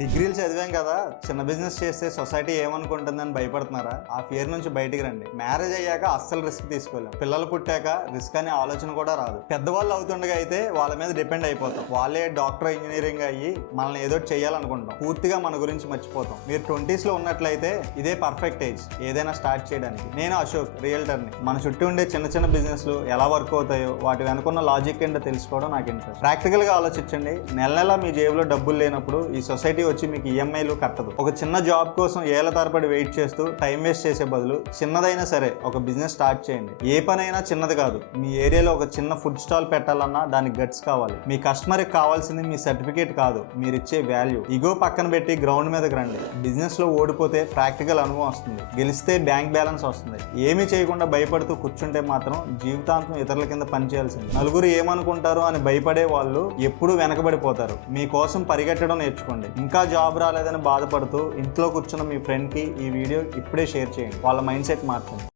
డిగ్రీలు చదివాం కదా, చిన్న బిజినెస్ చేస్తే సొసైటీ ఏమనుకుంటుందని భయపడుతున్నారా? ఆ ఫియర్ నుంచి బయటికి రండి. మ్యారేజ్ అయ్యాక అస్సలు రిస్క్ తీసుకోలేం. పిల్లలు పుట్టాక రిస్క్ అనే ఆలోచన కూడా రాదు. పెద్దవాళ్ళు అవుతుండగా అయితే వాళ్ళ మీద డిపెండ్ అయిపోతాం. వాళ్ళే డాక్టర్, ఇంజనీరింగ్ అయ్యి మనల్ని ఏదో చేయాలనుకుంటాం. పూర్తిగా మన గురించి మర్చిపోతాం. మీరు 20s లో ఉన్నట్లయితే ఇదే పర్ఫెక్ట్ ఏజ్ ఏదైనా స్టార్ట్ చేయడానికి. నేను అశోక్, రియల్టర్ని. మన చుట్టూ ఉండే చిన్న చిన్న బిజినెస్లు ఎలా వర్క్ అవుతాయో వాటి వెనుకున్న లాజిక్ ఏంటో తెలుసుకోవడం నాకు ఇంట్రెస్ట్. ప్రాక్టికల్ గా ఆలోచించండి. నెల నెల మీ జేబులో డబ్బులు లేనప్పుడు ఈ సొసైటీ వచ్చి మీకు ఈఎంఐలు కట్టదు. ఒక చిన్న జాబ్ కోసం ఏళ్ల తరబడి వెయిట్ చేస్తూ టైం వేస్ట్ చేసే బదులు చిన్నదైనా సరే ఒక బిజినెస్ స్టార్ట్ చేయండి. ఏ పనైనా చిన్నది కాదు. మీ ఏరియాలో ఒక చిన్న ఫుడ్ స్టాల్ పెట్టాలన్నా దానికి గట్స్ కావాలి. మీ కస్టమర్కి కావాల్సింది మీ సర్టిఫికేట్ కాదు, మీరు ఇచ్చే వాల్యూ. ఇగో పక్కన పెట్టి గ్రౌండ్ మీదకి రండి. బిజినెస్ లో ఓడిపోతే ప్రాక్టికల్ అనుభవం వస్తుంది, గెలిస్తే బ్యాంక్ బ్యాలెన్స్ వస్తుంది. ఏమీ చేయకుండా భయపడుతూ కూర్చుంటే మాత్రం జీవితాంతం ఇతరుల కింద పనిచేయాల్సింది. నలుగురు ఏమనుకుంటారు అని భయపడే వాళ్ళు ఎప్పుడూ వెనకబడిపోతారు. మీకోసం పరిగెట్టడం నేర్చుకోండి. ఇంకా జాబ్ రాలేదని బాధపడుతూ ఇంట్లో కూర్చున్న మీ ఫ్రెండ్కి ఈ వీడియో ఇప్పుడే షేర్ చేయండి. వాళ్ళ మైండ్ సెట్ మార్చండి.